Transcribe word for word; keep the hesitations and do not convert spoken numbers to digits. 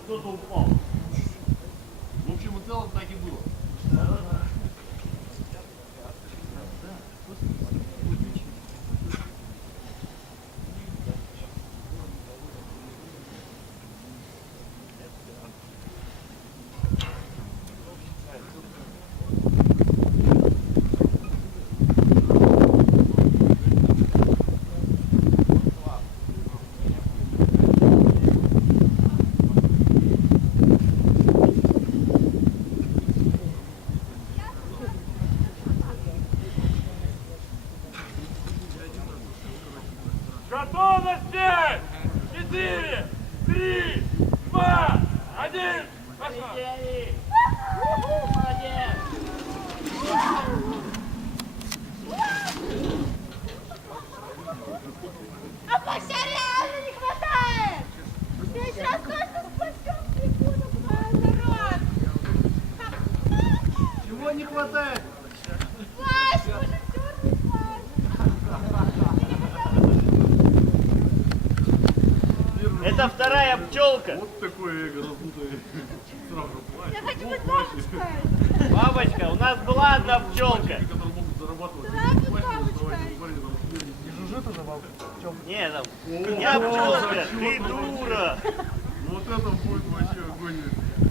кто-то упал. В общем и целом так и было. Готовности! Четыре, три, два, один, пошла! Молодец! А Паша реально не хватает! Я сейчас точно спасем трибуну, народ! Чего не хватает? Паш, уже черный Паш! Это вторая пчелка. Вот такое эго раздутое. Сразу плачет. Я хочу Вот быть плачет. бабочкой! Бабочка, у нас была одна пчелка. Которые могут зарабатывать. Давай быть Плачет, бабочкой. давайте, смотрите, там сидели. Не, там, я пчелка, ты дура. Вот это будет вообще огонь.